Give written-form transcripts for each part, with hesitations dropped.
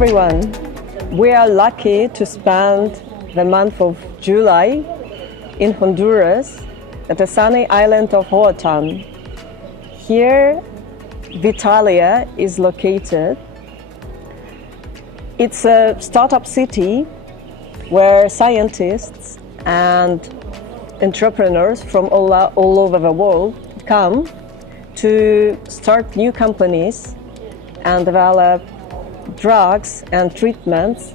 everyone. We are lucky to spend the month of July in Honduras at the sunny island of Roatan. Here, Vitalia is located. It's a startup city where scientists and entrepreneurs from all over the world come to start new companies and develop drugs and treatments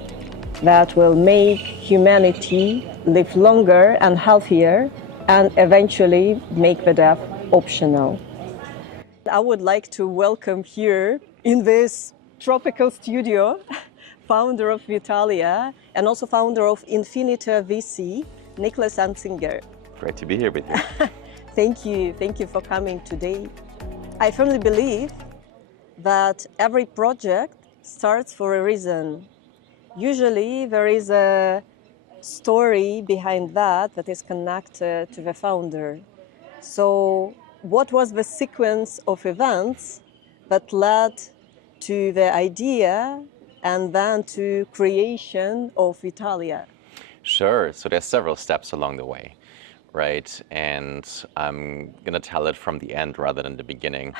that will make humanity live longer and healthier and eventually make the death optional. I would like to welcome here in this tropical studio founder of Vitalia and also founder of Infinita VC, Niklas Anzinger. Great to be here with you. Thank you for coming today. I firmly believe that every project starts for a reason. Usually there is a story behind that is connected to the founder. So what was the sequence of events that led to the idea and then to creation of Vitalia? Sure, so there's several steps along the way, right? And I'm gonna tell it from the end rather than the beginning.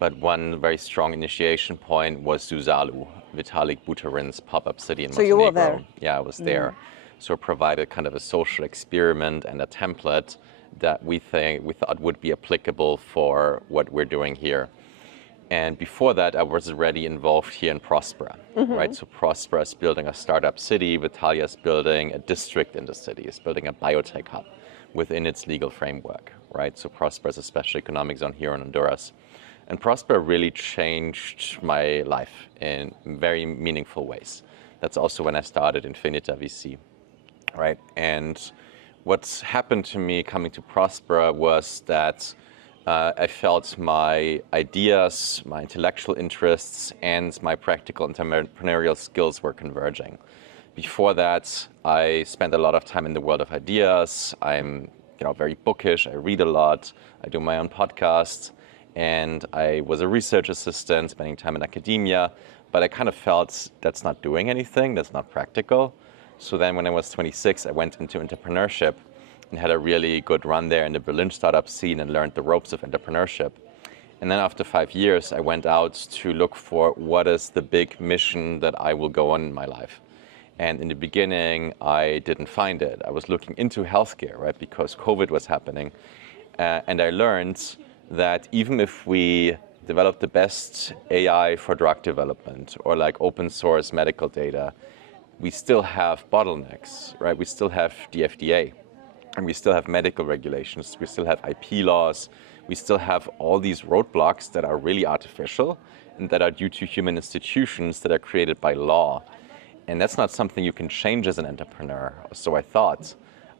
But one very strong initiation point was Suzalu, Vitalik Buterin's pop-up city in Montenegro. So you were there? Yeah, I was there. So it provided kind of a social experiment and a template that we thought would be applicable for what we're doing here. And before that, I was already involved here in Prospera, right? So Prospera is building a startup city, Vitalia is building a district in the city, is building a biotech hub within its legal framework, right? So Prospera is a special economic zone here in Honduras. And Prospera really changed my life in very meaningful ways. That's also when I started Infinita VC, right? And what's happened to me coming to Prospera was that I felt my ideas, my intellectual interests, and my practical entrepreneurial skills were converging. Before that, I spent a lot of time in the world of ideas. I'm very bookish, I read a lot, I do my own podcasts, and I was a research assistant, spending time in academia, but I kind of felt that's not doing anything, that's not practical. So then when I was 26, I went into entrepreneurship and had a really good run there in the Berlin startup scene and learned the ropes of entrepreneurship. And then after 5 years, I went out to look for what is the big mission that I will go on in my life. And in the beginning, I didn't find it. I was looking into healthcare, right, because COVID was happening. And I learned that even if we develop the best AI for drug development or like open source medical data, we still have bottlenecks, right? We still have the FDA, and we still have medical regulations, we still have IP laws, we still have all these roadblocks that are really artificial and that are due to human institutions that are created by law. And that's not something you can change as an entrepreneur, so I thought,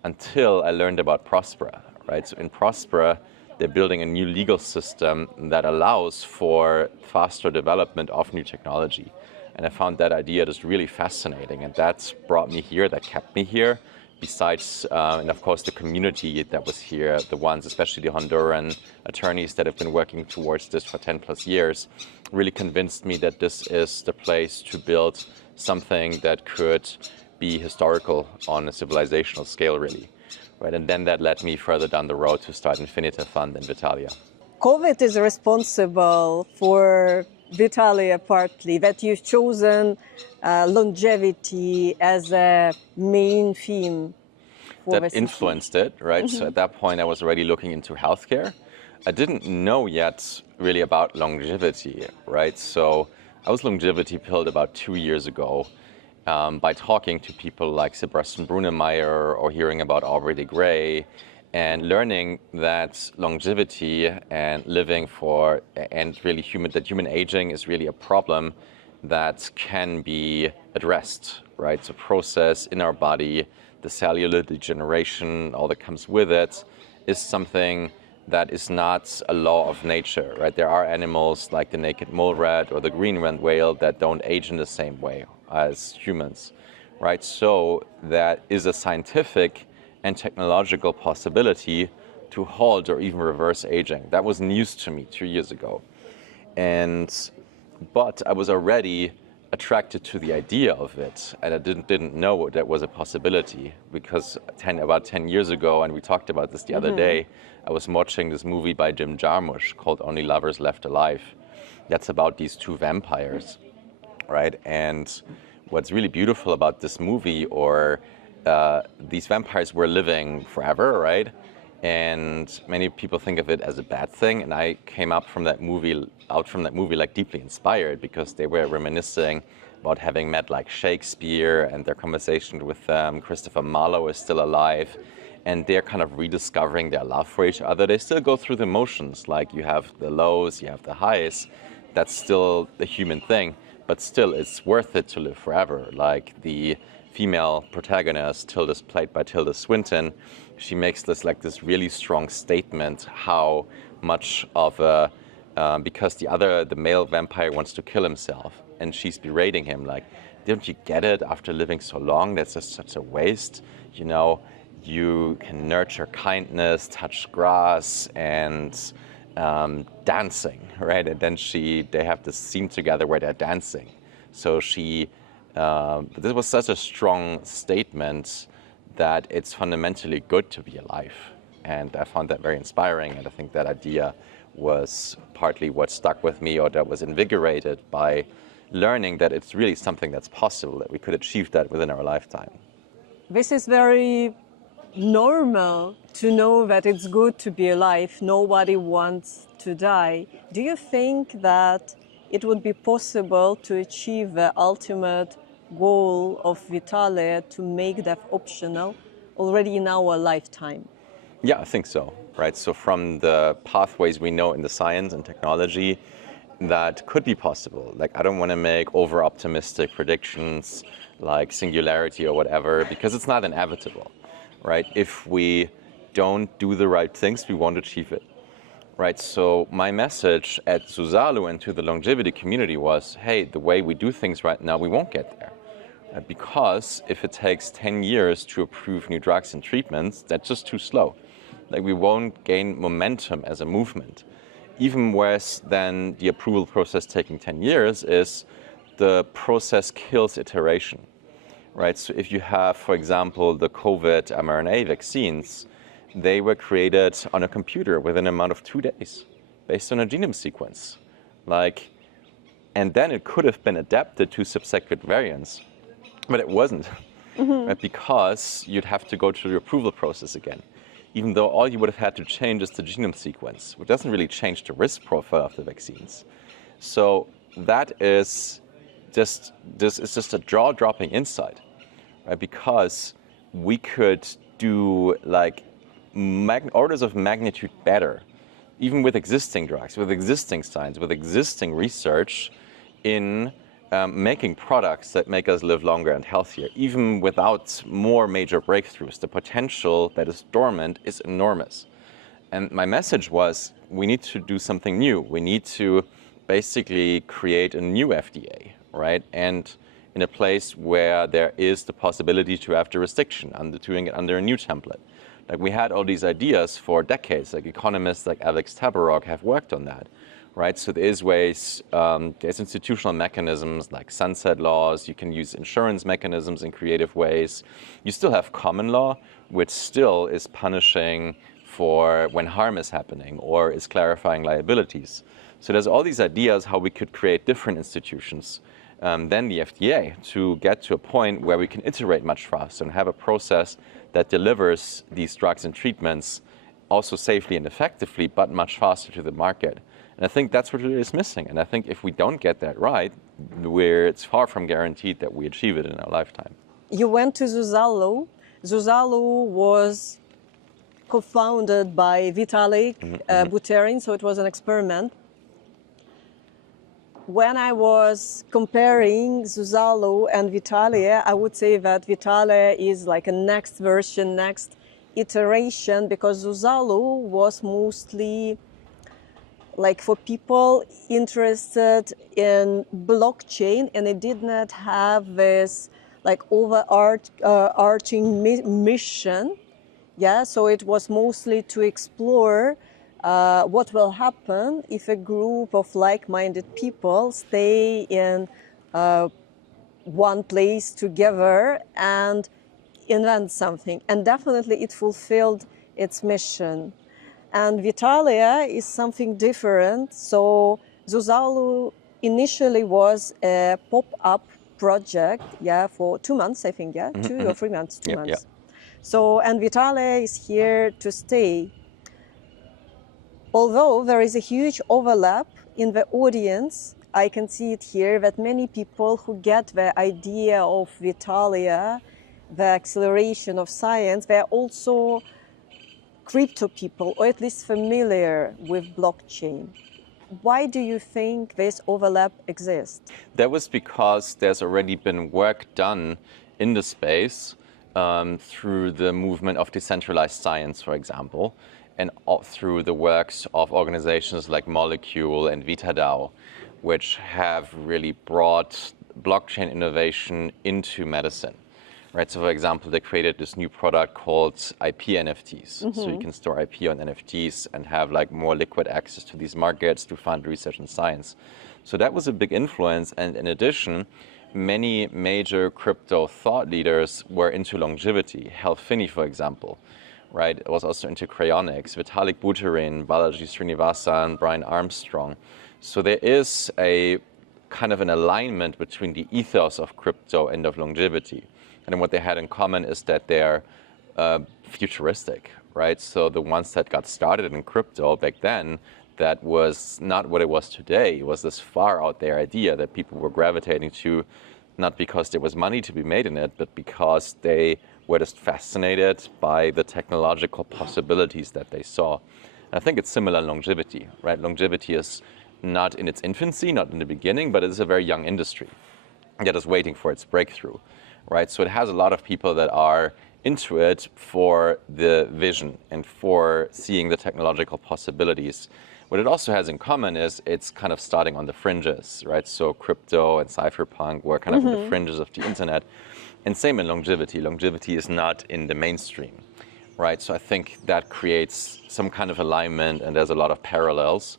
until I learned about Prospera, right? So in Prospera, they're building a new legal system that allows for faster development of new technology. And I found that idea just really fascinating, and that's brought me here, that kept me here. Besides, and of course, the community that was here, the ones, especially the Honduran attorneys that have been working towards this for 10 plus years, really convinced me that this is the place to build something that could be historical on a civilizational scale, really. Right, and then that led me further down the road to start Infinita Fund in Vitalia. COVID is responsible for Vitalia partly, that you've chosen longevity as a main theme. That influenced it, right? So at that point I was already looking into healthcare. I didn't know yet really about longevity, right? So I was longevity pilled about 2 years ago. By talking to people like Sebastian Brunemeyer or hearing about Aubrey de Grey and learning that longevity and living really human aging is really a problem that can be addressed, right? So process in our body, the cellular degeneration, all that comes with it, is something that is not a law of nature, right? There are animals like the naked mole rat or the Greenland whale that don't age in the same way as humans, right? So that is a scientific and technological possibility to halt or even reverse aging. That was news to me 2 years ago. But I was already attracted to the idea of it, and I didn't know that was a possibility, because about 10 years ago, and we talked about this the other day, I was watching this movie by Jim Jarmusch called Only Lovers Left Alive. That's about these two vampires, right? And what's really beautiful about this movie, or these vampires were living forever, right? And many people think of it as a bad thing, and I came out from that movie like deeply inspired, because they were reminiscing about having met like Shakespeare, and their conversation with Christopher Marlowe is still alive, and they're kind of rediscovering their love for each other. They still go through the motions, like you have the lows, you have the highs. That's still the human thing, but still it's worth it to live forever. Like the female protagonist, played by Tilda Swinton, she makes this really strong statement how much of a because the male vampire wants to kill himself, and she's berating him like, don't you get it? After living so long, that's just such a waste. You know, you can nurture kindness, touch grass, and dancing, right? And then they have this scene together where they're dancing. So this was such a strong statement that it's fundamentally good to be alive. And I found that very inspiring, and I think that idea was partly what stuck with me, or that was invigorated by learning that it's really something that's possible, that we could achieve that within our lifetime. This is very normal to know that it's good to be alive. Nobody wants to die. Do you think that it would be possible to achieve the ultimate goal of Vitalia, to make that optional already in our lifetime? Yeah, I think so, right? So from the pathways we know in the science and technology, that could be possible. Like, I don't want to make over-optimistic predictions like singularity or whatever, because it's not inevitable, right? If we don't do the right things, we won't achieve it, right? So my message at Susalu and to the longevity community was, hey, the way we do things right now, we won't get there. Because if it takes 10 years to approve new drugs and treatments, that's just too slow. Like, we won't gain momentum as a movement. Even worse than the approval process taking 10 years is the process kills iteration, right? So if you have, for example, the COVID mRNA vaccines, they were created on a computer within an amount of 2 days based on a genome sequence. And then it could have been adapted to subsequent variants. But it wasn't, right? Because you'd have to go through the approval process again, even though all you would have had to change is the genome sequence, which doesn't really change the risk profile of the vaccines. So that is just a jaw-dropping insight, right? Because we could do orders of magnitude better, even with existing drugs, with existing science, with existing research in making products that make us live longer and healthier, even without more major breakthroughs. The potential that is dormant is enormous. And my message was, we need to do something new. We need to basically create a new FDA, right? And in a place where there is the possibility to have jurisdiction, doing it under a new template. Like, we had all these ideas for decades, like economists like Alex Tabarrok have worked on that. Right, so there's ways, there's institutional mechanisms like sunset laws. You can use insurance mechanisms in creative ways. You still have common law, which still is punishing for when harm is happening or is clarifying liabilities. So there's all these ideas how we could create different institutions than the FDA to get to a point where we can iterate much faster and have a process that delivers these drugs and treatments also safely and effectively, but much faster to the market. And I think that's what really is missing. And I think if we don't get that right, it's far from guaranteed that we achieve it in our lifetime. You went to Susalu. Susalu was co-founded by Vitalik Buterin, so it was an experiment. When I was comparing Susalu and Vitalia, I would say that Vitalia is like a next version, next iteration, because Susalu was mostly like for people interested in blockchain, and it did not have this like overarching mission. Yeah, so it was mostly to explore what will happen if a group of like-minded people stay in one place together and invent something. And definitely it fulfilled its mission. And Vitalia is something different. So Zuzalu initially was a pop-up project, for 2 months, I think, 2 or 3 months, 2 months. So, and Vitalia is here to stay. Although there is a huge overlap in the audience, I can see it here that many people who get the idea of Vitalia, the acceleration of science, they're also crypto people, or at least familiar with blockchain. Why do you think this overlap exists? That was because there's already been work done in the space through the movement of decentralized science, for example, and through the works of organizations like Molecule and VitaDAO, which have really brought blockchain innovation into medicine. Right, so for example, they created this new product called IP NFTs. So you can store IP on NFTs and have like more liquid access to these markets to fund research and science. So that was a big influence. And in addition, many major crypto thought leaders were into longevity. Hal Finney, for example, right, was also into cryonics. Vitalik Buterin, Balaji Srinivasan, Brian Armstrong. So there is a kind of an alignment between the ethos of crypto and of longevity. And what they had in common is that they're futuristic, right? So the ones that got started in crypto back then, that was not what it was today. It was this far out there idea that people were gravitating to, not because there was money to be made in it, but because they were just fascinated by the technological possibilities that they saw. And I think it's similar in longevity, right? Longevity is not in its infancy, not in the beginning, but it's a very young industry that is waiting for its breakthrough. Right, so it has a lot of people that are into it for the vision and for seeing the technological possibilities. What it also has in common is it's kind of starting on the fringes, right? So crypto and cypherpunk were kind of on the fringes of the internet. And same in longevity. Longevity is not in the mainstream, right? So I think that creates some kind of alignment, and there's a lot of parallels.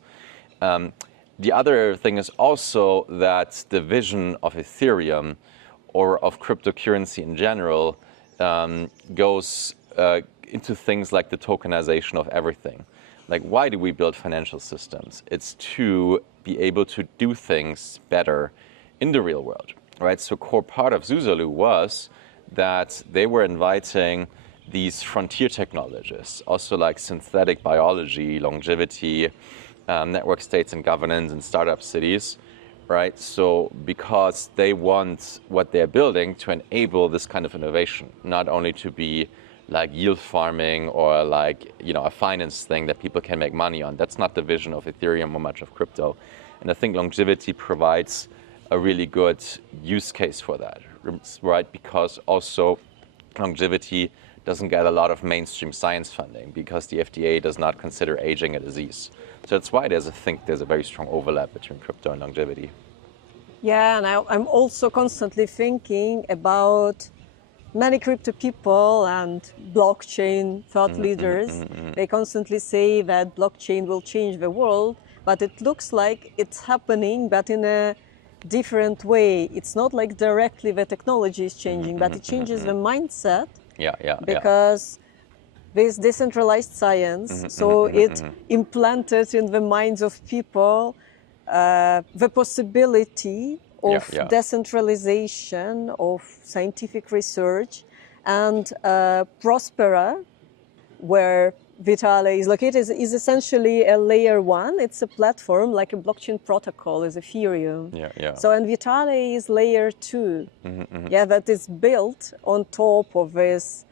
The other thing is also that the vision of Ethereum or of cryptocurrency in general goes into things like the tokenization of everything. Like, why do we build financial systems? It's to be able to do things better in the real world, right? So core part of Zuzalu was that they were inviting these frontier technologies, also like synthetic biology, longevity, network states and governance and startup cities, right? So because they want what they're building to enable this kind of innovation, not only to be like yield farming or like, a finance thing that people can make money on. That's not the vision of Ethereum or much of crypto. And I think longevity provides a really good use case for that, right? Because also longevity doesn't get a lot of mainstream science funding because the FDA does not consider aging a disease. So that's why there's a very strong overlap between crypto and longevity. Yeah, and I'm also constantly thinking about many crypto people and blockchain thought leaders. They constantly say that blockchain will change the world, but it looks like it's happening, but in a different way. It's not like directly the technology is changing, but it changes the mindset. Because this decentralized science, so it implanted in the minds of people the possibility of decentralization of scientific research. And Prospera, where Vitalia is located, is essentially a layer one. It's a platform like a blockchain protocol is Ethereum. So, and Vitalia is layer two. That is built on top of this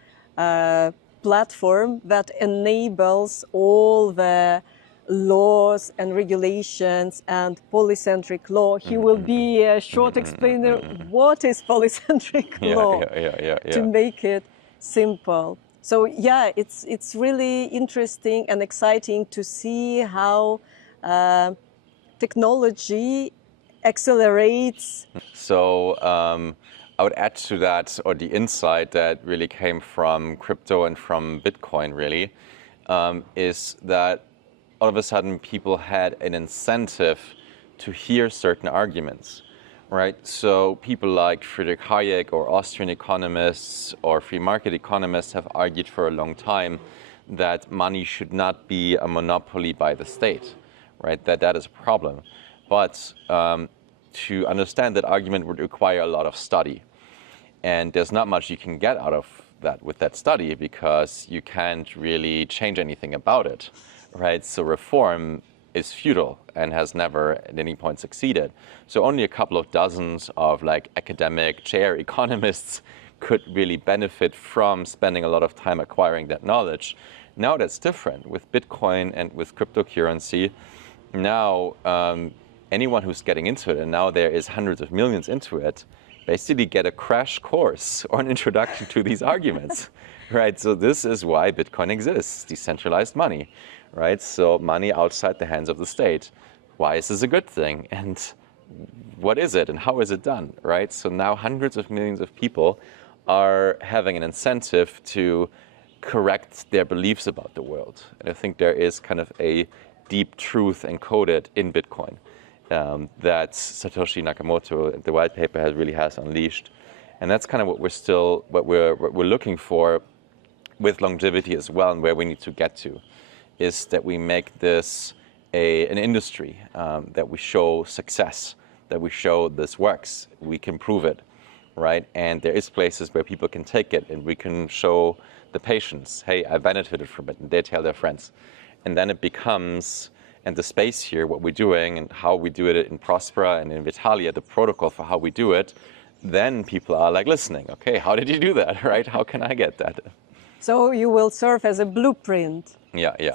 platform that enables all the laws and regulations and polycentric law. He will be a short explainer what is polycentric law to make it simple. So yeah, it's really interesting and exciting to see how technology accelerates. So I would add to that, or the insight that really came from crypto and from Bitcoin really, is that all of a sudden people had an incentive to hear certain arguments, right? So people like Friedrich Hayek or Austrian economists or free market economists have argued for a long time that money should not be a monopoly by the state, right? That is a problem. But to understand that argument would require a lot of study. And there's not much you can get out of that with that study because you can't really change anything about it, right? So reform is futile and has never at any point succeeded. So only a couple of dozens of like academic chair economists could really benefit from spending a lot of time acquiring that knowledge. Now that's different with Bitcoin and with cryptocurrency. Now anyone who's getting into it, and now there is hundreds of millions into it, basically get a crash course or an introduction to these arguments, right? So this is why Bitcoin exists, decentralized money, right? So money outside the hands of the state. Why is this a good thing? And what is it and how is it done, right? So now hundreds of millions of people are having an incentive to correct their beliefs about the world. And I think there is kind of a deep truth encoded in Bitcoin. That Satoshi Nakamoto, the white paper, really has unleashed, and that's kind of what we're looking for with longevity as well, and where we need to get to, is that we make this an industry, that we show success, that we show this works, we can prove it, right? And there is places where people can take it, and we can show the patients, hey, I benefited from it, and they tell their friends, and then it becomes. And the space here, what we're doing and how we do it in Prospera and in Vitalia, the protocol for how we do it, then people are like listening. Okay, how did you do that, right? How can I get that? So you will serve as a blueprint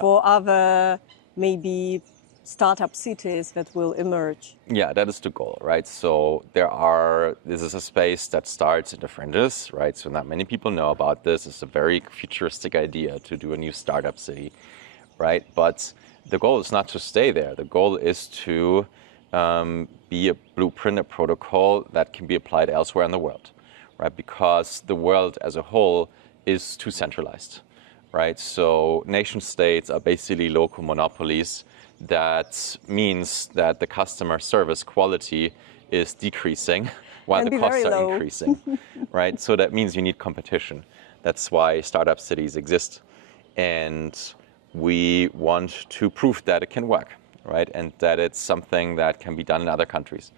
for other maybe startup cities that will emerge. Yeah, that is the goal, right? So this is a space that starts in the fringes, right? So not many people know about this. It's a very futuristic idea to do a new startup city, right? But the goal is not to stay there. The goal is to be a blueprint, a protocol that can be applied elsewhere in the world, right? Because the world as a whole is too centralized, right? So nation states are basically local monopolies. That means that the customer service quality is decreasing while the costs are increasing, right? So that means you need competition. That's why startup cities exist. And we want to prove that it can work, right? And that it's something that can be done in other countries.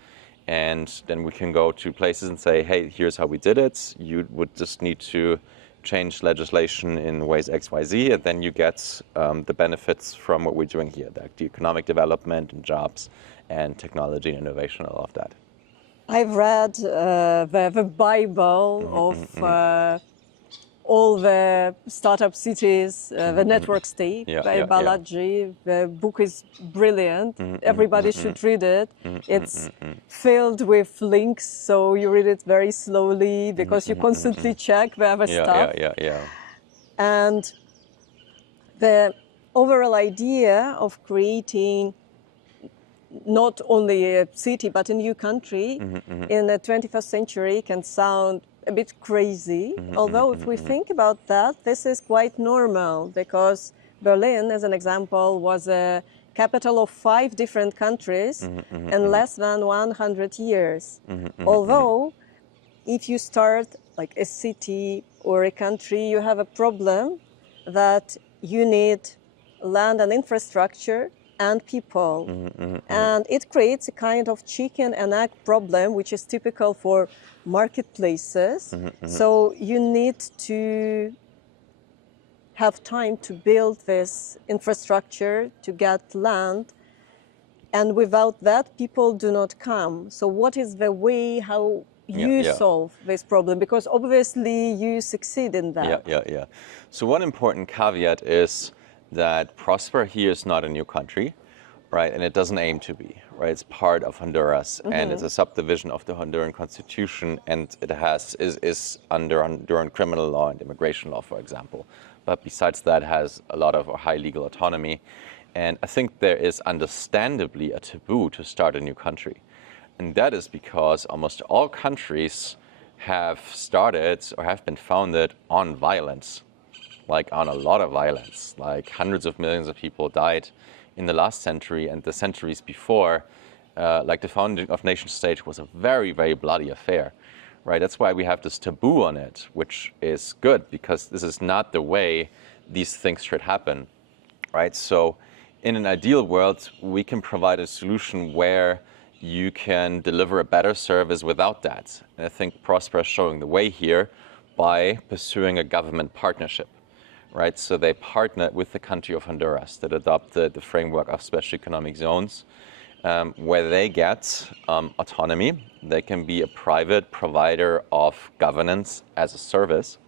And then we can go to places and say, hey, here's how we did it. You would just need to change legislation in ways X, Y, Z, and then you get the benefits from what we're doing here, like the economic development and jobs and technology and innovation, all of that. I've read the Bible of all the startup cities, the network state by Balaji. The book is brilliant. Everybody should read it. It's filled with links, so you read it very slowly because you constantly check the other stuff. And the overall idea of creating not only a city but a new country in the 21st century can sound a bit crazy, although if we think about that, this is quite normal because Berlin, as an example, was a capital of 5 different countries in less than 100 years. Although, if you start like a city or a country, you have a problem that you need land and infrastructure and people. And it creates a kind of chicken and egg problem, which is typical for marketplaces. So you need to have time to build this infrastructure, to get land. And without that, people do not come. So what is the way how you solve this problem? Because obviously you succeed in that. So one important caveat is that Prospera here is not a new country, right? And it doesn't aim to be, right? It's part of Honduras, and it's a subdivision of the Honduran constitution, and it is under Honduran criminal law and immigration law, for example. But besides that, has a lot of high legal autonomy. And I think there is understandably a taboo to start a new country. And that is because almost all countries have started or have been founded on violence. Like on a lot of violence, like hundreds of millions of people died in the last century and the centuries before like the founding of nation state was a very, very bloody affair, right? That's why we have this taboo on it, which is good because this is not the way these things should happen, right? So in an ideal world, we can provide a solution where you can deliver a better service without that. And I think Prospera is showing the way here by pursuing a government partnership, right? So they partnered with the country of Honduras that adopted the framework of special economic zones, where they get autonomy. They can be a private provider of governance as a service.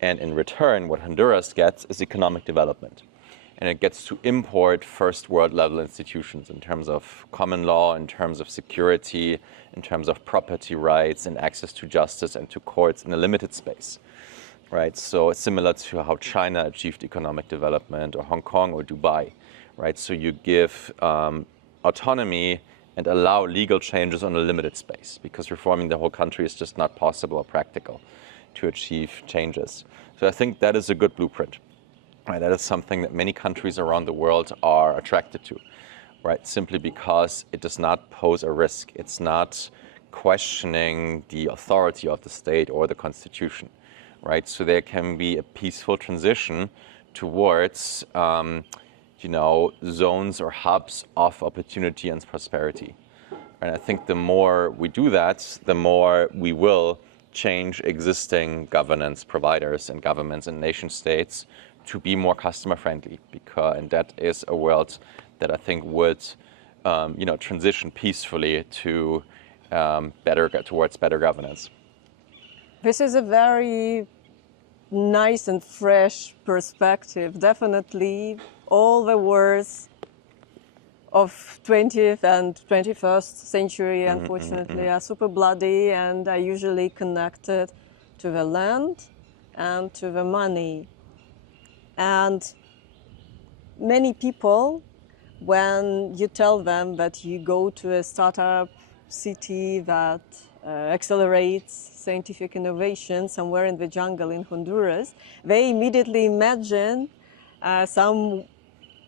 And in return, what Honduras gets is economic development. And it gets to import first world level institutions in terms of common law, in terms of security, in terms of property rights and access to justice and to courts in a limited space, right? So it's similar to how China achieved economic development, or Hong Kong or Dubai, right? So you give autonomy and allow legal changes on a limited space, because reforming the whole country is just not possible or practical to achieve changes. So I think that is a good blueprint. Right, that is something that many countries around the world are attracted to, right? Simply because it does not pose a risk. It's not questioning the authority of the state or the constitution, right? So there can be a peaceful transition towards, zones or hubs of opportunity and prosperity. And I think the more we do that, the more we will change existing governance providers and governments and nation states to be more customer friendly, and that is a world that I think would, transition peacefully to towards better governance. This is a very nice and fresh perspective. Definitely, all the wars of 20th and 21st century, unfortunately, are super bloody and are usually connected to the land and to the money. And many people, when you tell them that you go to a startup city that accelerates scientific innovation somewhere in the jungle in Honduras, they immediately imagine some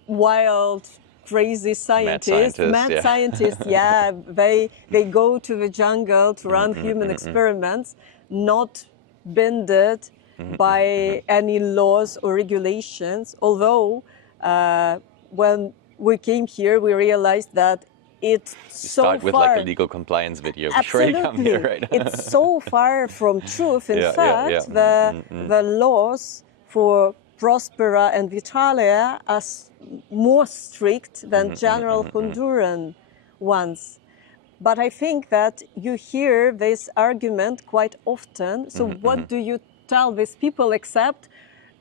wild, crazy scientist, mad scientist. Yeah, they go to the jungle to run human experiments, not bended by any laws or regulations. Although when we came here, we realized that it's so far. You start with like a legal compliance video before you come here, right? It's so far from truth. In fact, the laws for Prospera and Vitalia are more strict than general Honduran ones. But I think that you hear this argument quite often. So what do you tell these people, except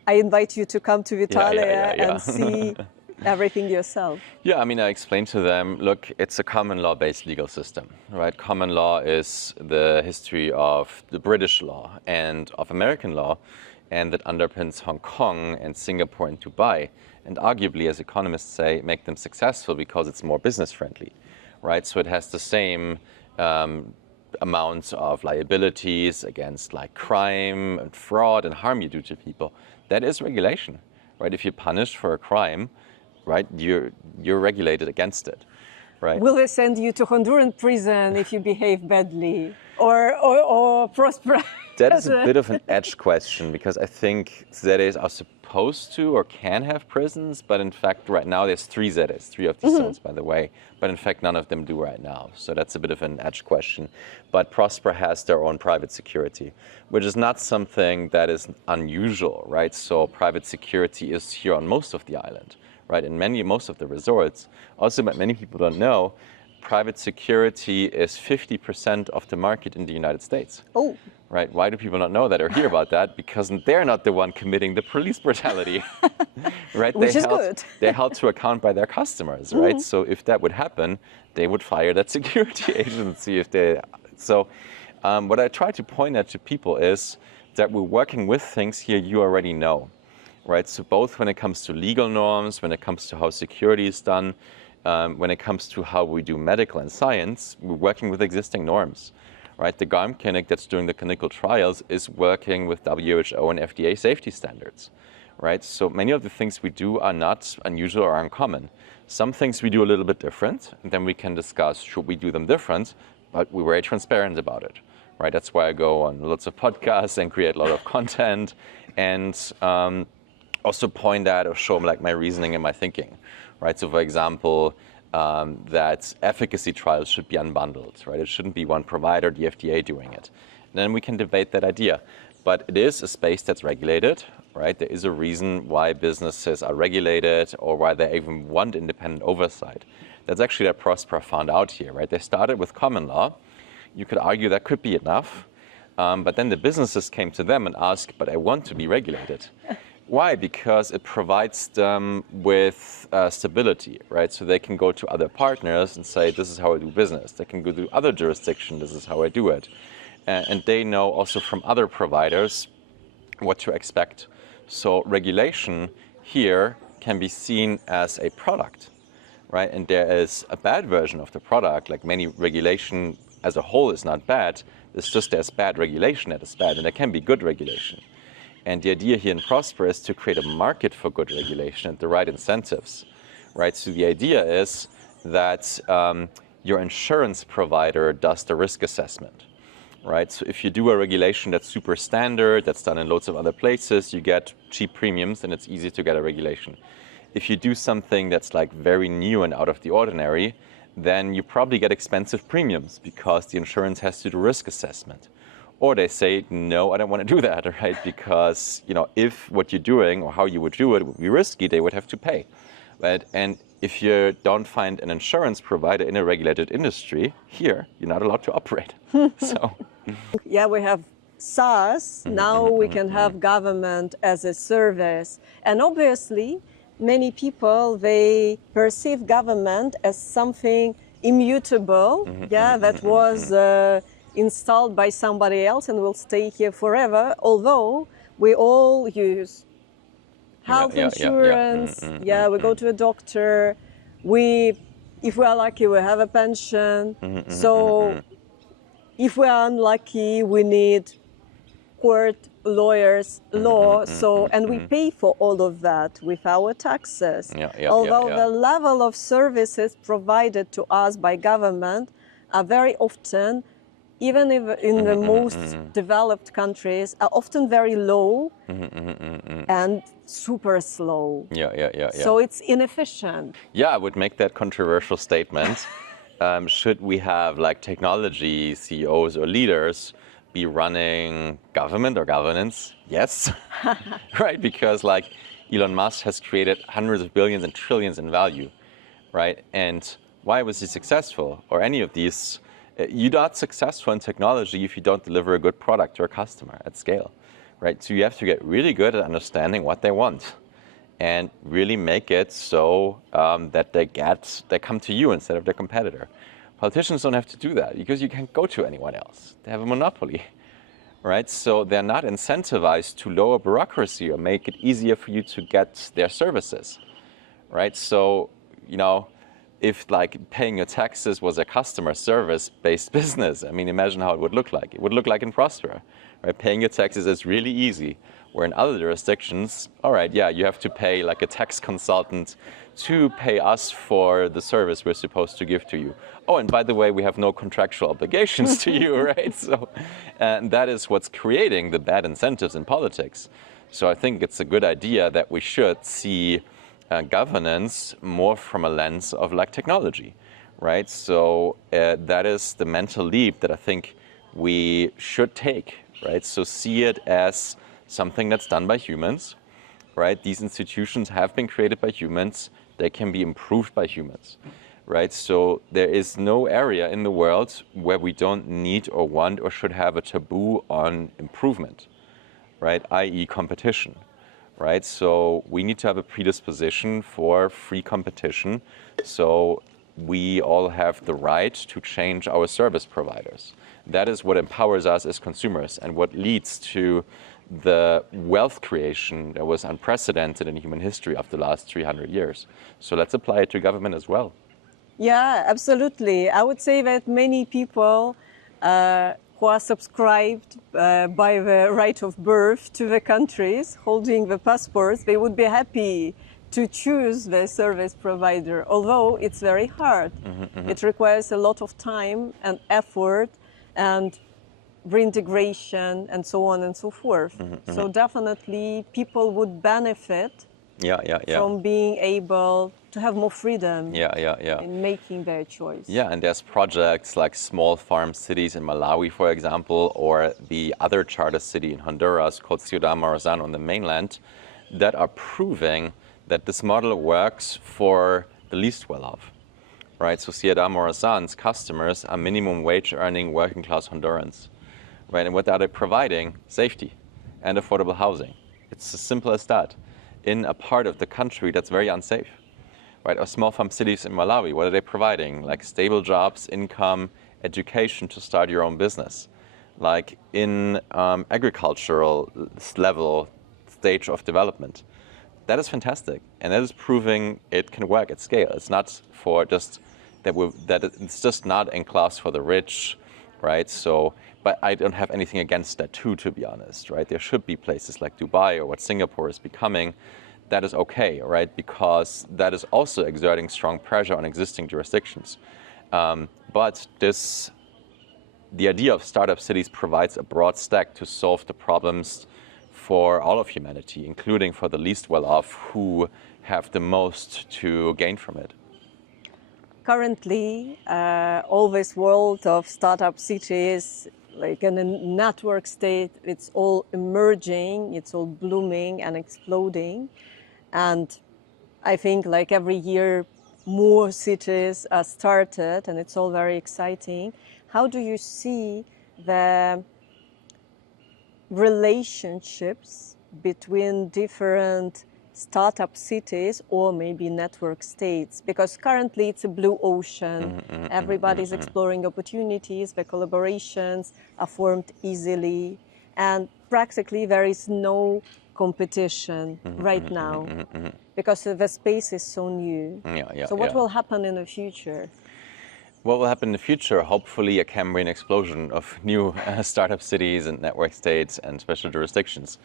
I invite you to come to Vitalia and see everything yourself? Yeah, I mean, I explained to them, look, it's a common law-based legal system, right? Common law is the history of the British law and of American law, and that underpins Hong Kong and Singapore and Dubai. And arguably, as economists say, make them successful because it's more business-friendly, right? So it has the same amounts of liabilities against like crime and fraud and harm you do to people. That is regulation, right? If you're punished for a crime, right, you're regulated against it, right? Will they send you to Honduran prison if you behave badly, or Prospera? That is a bit of an edge question, because I think ZAs are supposed to or can have prisons, but in fact right now there's 3 ZAs, 3 of these zones, by the way, but in fact none of them do right now. So that's a bit of an edge question. But Prospera has their own private security, which is not something that is unusual, right? So private security is here on most of the island, right? In most of the resorts. Also, but many people don't know, private security is 50% of the market in the United States. Oh. Right? Why do people not know that or hear about that? Because they're not the one committing the police brutality, right? Which is good. They're held to account by their customers, right? So if that would happen, they would fire that security agency. What I try to point at to people is that we're working with things here you already know, right? So both when it comes to legal norms, when it comes to how security is done, when it comes to how we do medical and science, we're working with existing norms. Right, the GARM clinic that's doing the clinical trials is working with WHO and FDA safety standards, right? So many of the things we do are not unusual or uncommon. Some things we do a little bit different, and then we can discuss, should we do them different? But we're very transparent about it, right? That's why I go on lots of podcasts and create a lot of content, and also point out or show them like my reasoning and my thinking, right? So for example, that efficacy trials should be unbundled, right? It shouldn't be one provider, the FDA doing it. And then we can debate that idea. But it is a space that's regulated, right? There is a reason why businesses are regulated or why they even want independent oversight. That's actually what Prospera found out here, right? They started with common law. You could argue that could be enough, but then the businesses came to them and asked, but I want to be regulated. Why? Because it provides them with stability, right? So they can go to other partners and say, this is how I do business. They can go to other jurisdictions, this is how I do it. And they know also from other providers what to expect. So regulation here can be seen as a product, right? And there is a bad version of the product, like many regulation as a whole is not bad. It's just there's bad regulation that is bad, and there can be good regulation. And the idea here in Prospera is to create a market for good regulation and the right incentives, right? So the idea is that your insurance provider does the risk assessment, right? So if you do a regulation that's super standard, that's done in loads of other places, you get cheap premiums and it's easy to get a regulation. If you do something that's like very new and out of the ordinary, then you probably get expensive premiums because the insurance has to do risk assessment. Or they say, no, I don't want to do that, right? Because, you know, if what you're doing or how you would do it would be risky, they would have to pay, right? And if you don't find an insurance provider in a regulated industry, here, you're not allowed to operate. So, Yeah, we have SaaS. Now we can have government as a service. And obviously, many people, they perceive government as something immutable, that was installed by somebody else and will stay here forever, although we all use health insurance, we go to a doctor, if we are lucky, we have a pension, so if we are unlucky, we need court, lawyers, law, and we pay for all of that with our taxes. Although the level of services provided to us by government are very often, even if in the most developed countries, are often very low and super slow. So it's inefficient. Yeah, I would make that controversial statement. Should we have like technology CEOs or leaders be running government or governance? Yes, right? Because like Elon Musk has created hundreds of billions and trillions in value, right? And why was he successful? Or any of these? You're not successful in technology if you don't deliver a good product to a customer at scale, right? So you have to get really good at understanding what they want and really make it so that they come to you instead of their competitor. Politicians don't have to do that because you can't go to anyone else. They have a monopoly, right? So they're not incentivized to lower bureaucracy or make it easier for you to get their services, right? So, you know, if like paying your taxes was a customer service-based business, I mean, imagine how it would look like. It would look like in Prospera, right? Paying your taxes is really easy. Where in other jurisdictions, all right, yeah, you have to pay like a tax consultant to pay us for the service we're supposed to give to you. Oh, and by the way, we have no contractual obligations to you, right? So, and that is what's creating the bad incentives in politics. So I think it's a good idea that we should see governance more from a lens of like technology, right? So that is the mental leap that I think we should take, right? So see it as something that's done by humans, right? These institutions have been created by humans. They can be improved by humans, right? So there is no area in the world where we don't need or want or should have a taboo on improvement, right? i.e. competition. Right? So we need to have a predisposition for free competition. So we all have the right to change our service providers. That is what empowers us as consumers and what leads to the wealth creation that was unprecedented in human history of the last 300 years. So let's apply it to government as well. Yeah, absolutely. I would say that many people who are subscribed by the right of birth to the countries holding the passports, they would be happy to choose the service provider, although it's very hard. It requires a lot of time and effort and reintegration and so on and so forth. So definitely people would benefit from being able to have more freedom in making their choice. Yeah, and there's projects like small farm cities in Malawi, for example, or the other charter city in Honduras called Ciudad Morazán on the mainland that are proving that this model works for the least well-off, right? So Ciudad Morazán's customers are minimum wage earning working class Hondurans, right? And what are they providing? Safety and affordable housing. It's as simple as that in a part of the country that's very unsafe. Right, or small farm cities in Malawi, what are they providing? Like stable jobs, income, education to start your own business. Like in agricultural level stage of development. That is fantastic, and that is proving it can work at scale. It's not for just that it's just not in class for the rich, right? So, but I don't have anything against that too, to be honest, right? There should be places like Dubai or what Singapore is becoming. That is okay, right? Because that is also exerting strong pressure on existing jurisdictions. But the idea of startup cities provides a broad stack to solve the problems for all of humanity, including for the least well-off who have the most to gain from it. Currently, all this world of startup cities, like in a network state, it's all emerging, it's all blooming and exploding. And I think like every year, more cities are started and it's all very exciting. How do you see the relationships between different startup cities or maybe network states? Because currently it's a blue ocean. Everybody's exploring opportunities, the collaborations are formed easily, and practically there is no competition right now because the space is so new. So what will happen in the future? What will happen in the future? Hopefully a Cambrian explosion of new startup cities and network states and special jurisdictions,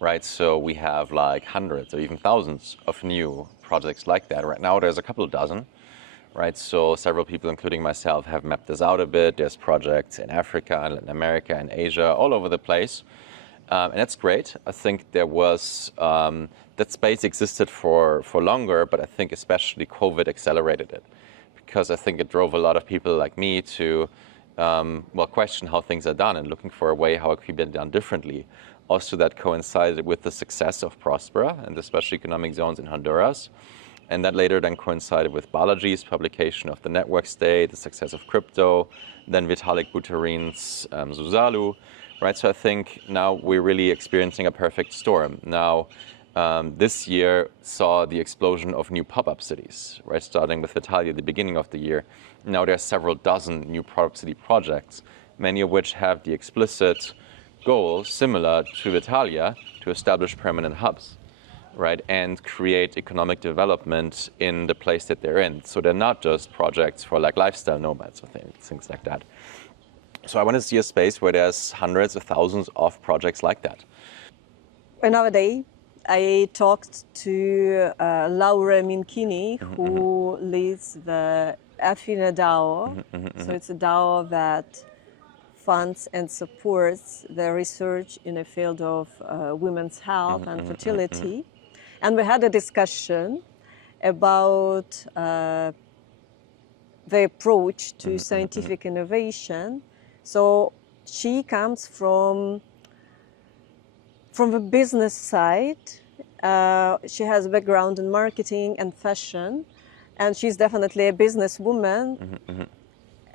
right? So we have like hundreds or even thousands of new projects like that. Right now there's a couple of dozen, right? So several people, including myself, have mapped this out a bit. There's projects in Africa, Latin America, and Asia, all over the place. And that's great. I think there was, that space existed for longer, but I think especially COVID accelerated it. Because I think it drove a lot of people like me to, question how things are done and looking for a way how it could be done differently. Also that coincided with the success of Prospera and the special economic zones in Honduras. And that later then coincided with Balaji's publication of the network state, the success of crypto, then Vitalik Buterin's Zuzalu. Right, so I think now we're really experiencing a perfect storm. Now, this year saw the explosion of new pop-up cities, right? Starting with Vitalia at the beginning of the year. Now there are several dozen new pop-up city projects, many of which have the explicit goal, similar to Vitalia, to establish permanent hubs, right? And create economic development in the place that they're in. So they're not just projects for like lifestyle nomads or things like that. So I want to see a space where there's hundreds of thousands of projects like that. Another day, I talked to Laura Minkini, who leads the Infinita DAO. So it's a DAO that funds and supports the research in the field of women's health and fertility. And we had a discussion about the approach to scientific innovation. So she comes from the business side. She has a background in marketing and fashion, and she's definitely a businesswoman.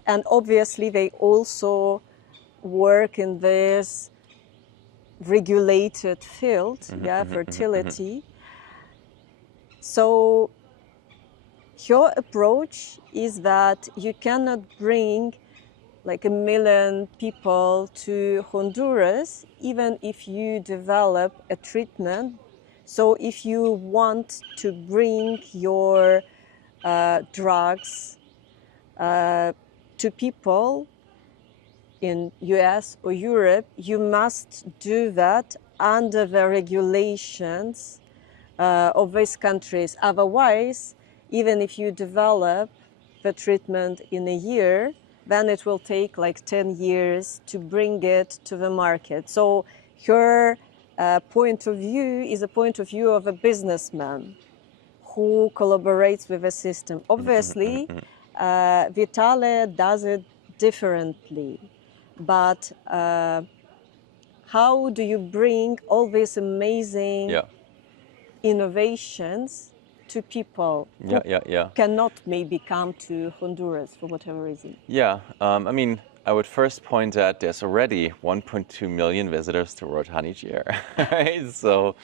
And obviously they also work in this regulated field, fertility. So your approach is that you cannot bring like 1 million people to Honduras, even if you develop a treatment. So if you want to bring your drugs to people, in US or Europe, you must do that under the regulations of these countries. Otherwise, even if you develop the treatment in a year, then it will take like 10 years to bring it to the market. So her point of view is a point of view of a businessman who collaborates with the system. Obviously, Vitalia does it differently, but how do you bring all these amazing innovations to people who cannot maybe come to Honduras for whatever reason? Yeah, I mean, I would first point out there's already 1.2 million visitors to Roatan each year, right? So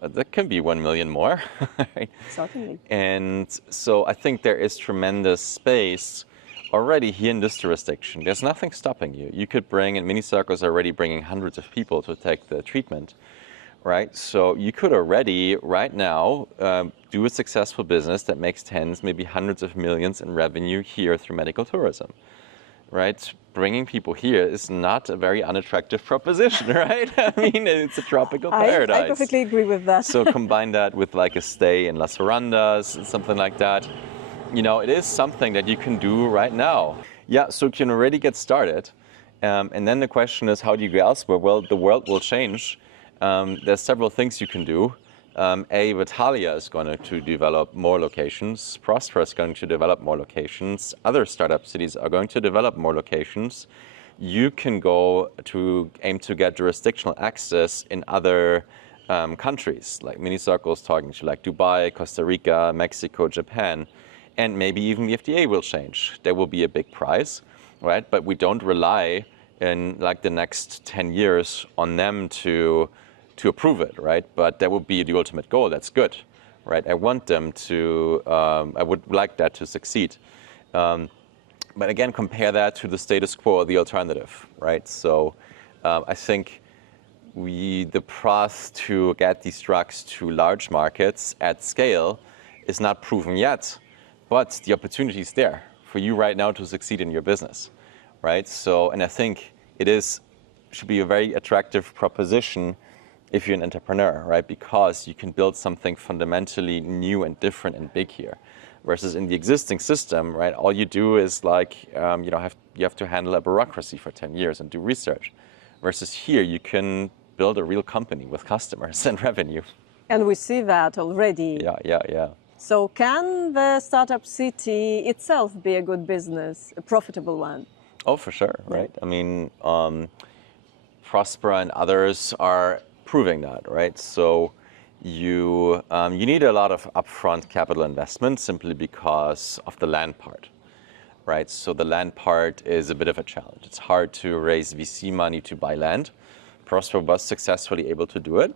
there can be 1 million more, right? Certainly. And so I think there is tremendous space already here in this jurisdiction. There's nothing stopping you. You could bring, and Minicircle is already bringing hundreds of people to take the treatment, right? So you could already, right now, do a successful business that makes tens, maybe hundreds of millions in revenue here through medical tourism, right? Bringing people here is not a very unattractive proposition, right? I mean, it's a tropical paradise. I perfectly agree with that. So combine that with like a stay in Las Verandas and something like that. You know, it is something that you can do right now. Yeah, so you can already get started. And then the question is, how do you go elsewhere? Well, the world will change. There's several things you can do. Vitalia is going to develop more locations. Prospera is going to develop more locations. Other startup cities are going to develop more locations. You can go to aim to get jurisdictional access in other countries, like Minicircle is talking to like Dubai, Costa Rica, Mexico, Japan, and maybe even the FDA will change. There will be a big prize, right? But we don't rely in like the next 10 years on them to approve it, right? But that would be the ultimate goal. That's good, right? I want them to, I would like that to succeed. But again, compare that to the status quo or the alternative, right? So I think the path to get these drugs to large markets at scale is not proven yet, but the opportunity is there for you right now to succeed in your business, right? So, and I think it should be a very attractive proposition if you're an entrepreneur, right? Because you can build something fundamentally new and different and big here. Versus in the existing system, right? All you do is like, you have to handle a bureaucracy for 10 years and do research. Versus here, you can build a real company with customers and revenue. And we see that already. Yeah. So can the startup city itself be a good business, a profitable one? Oh, for sure, right? I mean, Prospera and others are proving that, right? So you need a lot of upfront capital investment simply because of the land part, right? So the land part is a bit of a challenge. It's hard to raise VC money to buy land. Prospera was successfully able to do it.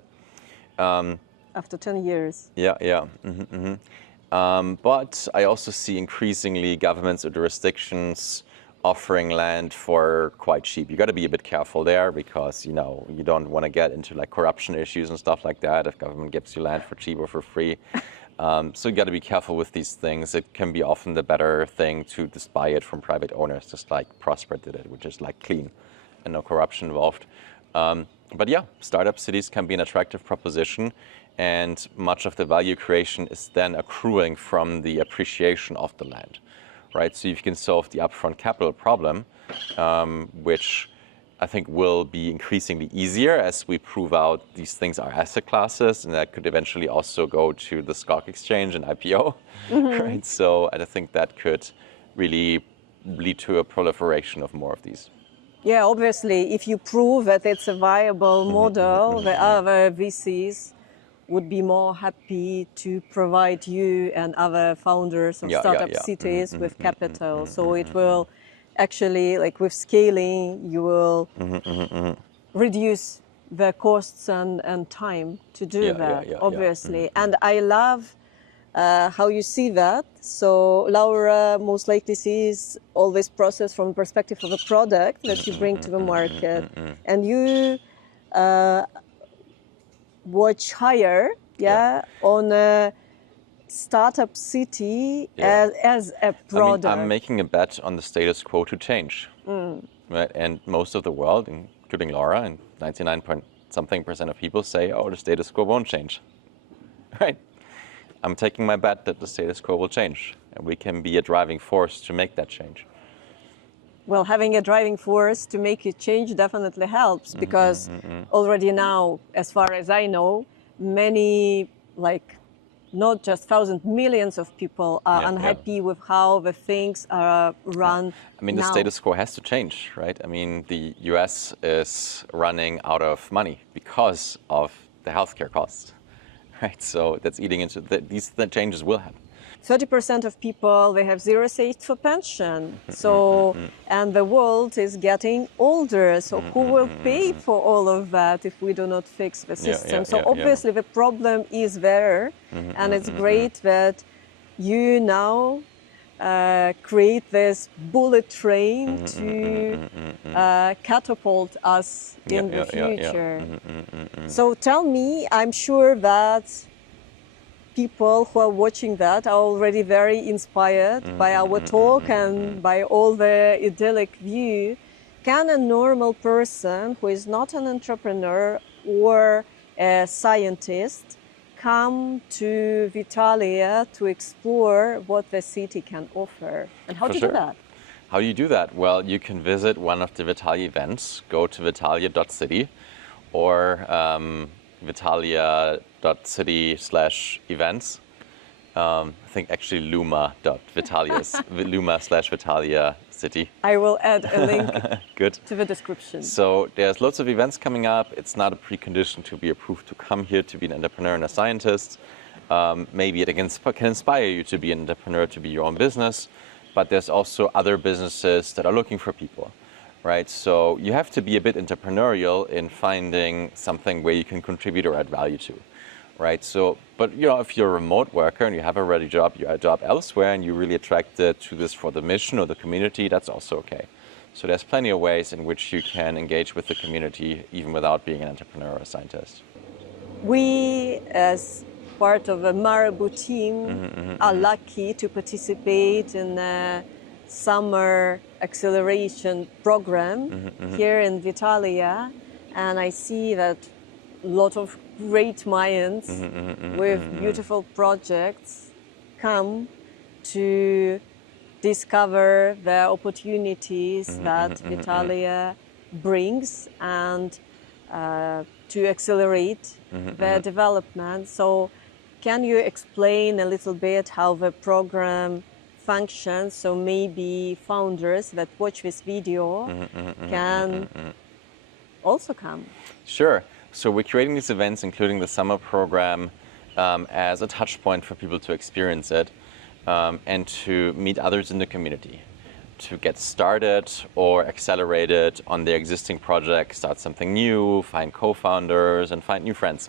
After 10 years. Yeah. But I also see increasingly governments or jurisdictions offering land for quite cheap. You got to be a bit careful there because, you don't want to get into like corruption issues and stuff like that if government gives you land for cheap or for free. So you got to be careful with these things. It can be often the better thing to just buy it from private owners, just like Prospera did it, which is like clean and no corruption involved. But yeah, startup cities can be an attractive proposition, and much of the value creation is then accruing from the appreciation of the land. Right, so if you can solve the upfront capital problem, which I think will be increasingly easier as we prove out these things are asset classes, and that could eventually also go to the stock exchange and IPO, right? So I think that could really lead to a proliferation of more of these. Yeah, obviously, if you prove that it's a viable model, the other VCs would be more happy to provide you and other founders of startup cities with capital. So it will actually, like with scaling, you will reduce the costs and time to do that, obviously. And I love how you see that. So Laura most likely sees all this process from the perspective of a product that you bring to the market. And you watch higher, on a startup city as a product. I'm making a bet on the status quo to change, right? And most of the world, including Laura, and 99 point something% of people say, oh, the status quo won't change, right? I'm taking my bet that the status quo will change, and we can be a driving force to make that change. Well, having a driving force to make it change definitely helps, because already now, as far as I know, many, like, not just thousands, millions of people are unhappy with how the things are run. I mean, the status quo has to change, right? I mean, the US is running out of money because of the healthcare costs, right? So that's eating into these changes will happen. 30% of people, they have zero saved for pension. So, and the world is getting older. So who will pay for all of that if we do not fix the system? So obviously the problem is there. And it's great that you now create this bullet train to catapult us in the future. So tell me, I'm sure that people who are watching that are already very inspired by our talk and by all the idyllic view. Can a normal person who is not an entrepreneur or a scientist come to Vitalia to explore what the city can offer? And how do you do that? How do you do that? Well, you can visit one of the Vitalia events. Go to vitalia.city or vitalia.city/events. I think actually Luma.Vitalia City. I will add a link Good. to the description. So there's lots of events coming up. It's not a precondition to be approved to come here to be an entrepreneur and a scientist. Maybe it can inspire you to be an entrepreneur, to be your own business. But there's also other businesses that are looking for people. Right, so you have to be a bit entrepreneurial in finding something where you can contribute or add value to, right? So, but you know, if you're a remote worker and you have already a job elsewhere and you're really attracted to this for the mission or the community, that's also okay. So there's plenty of ways in which you can engage with the community even without being an entrepreneur or a scientist. We, as part of a Marabou team, are lucky to participate in a summer acceleration program here in Vitalia, and I see that a lot of great minds with beautiful projects come to discover the opportunities that Vitalia brings and to accelerate the development. So can you explain a little bit how the program functions, so maybe founders that watch this video can also come? Sure. So we're creating these events, including the summer program, as a touch point for people to experience it and to meet others in the community, to get started or accelerated on their existing project, start something new, find co-founders and find new friends.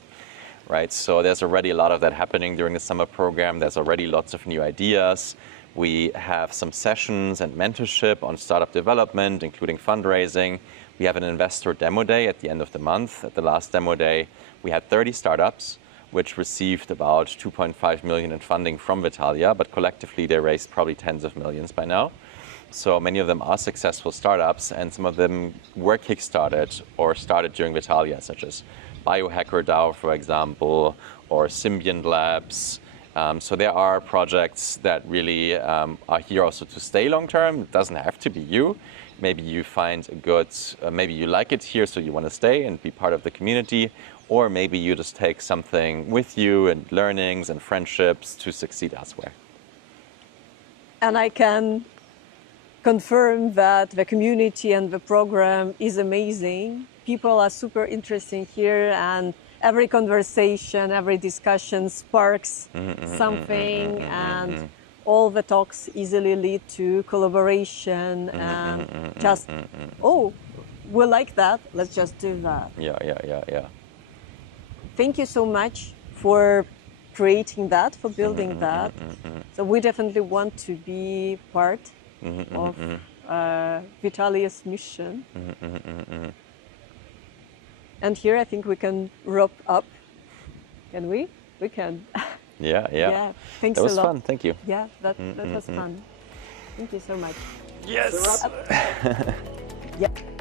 Right, so there's already a lot of that happening during the summer program. There's already lots of new ideas. We have some sessions and mentorship on startup development, including fundraising. We have an investor demo day at the end of the month. At the last demo day, we had 30 startups, which received about 2.5 million in funding from Vitalia, but collectively they raised probably tens of millions by now. So many of them are successful startups, and some of them were kickstarted or started during Vitalia, such as Biohacker DAO, for example, or Symbiont Labs. So there are projects that really are here also to stay long term. It doesn't have to be you. Maybe you find a good, maybe you like it here, so you want to stay and be part of the community. Or maybe you just take something with you and learnings and friendships to succeed elsewhere. And I can confirm that the community and the program is amazing. People are super interesting here, and every conversation, every discussion sparks something, and all the talks easily lead to collaboration and just, oh, we like that, let's just do that. Yeah. Thank you so much for creating that, for building that. So we definitely want to be part of Vitalia's mission. And here I think we can wrap up. Can we? We can. Yeah. Thanks a lot. That was fun. Thank you. Yeah, that was fun. Thank you so much. Yes. Yeah.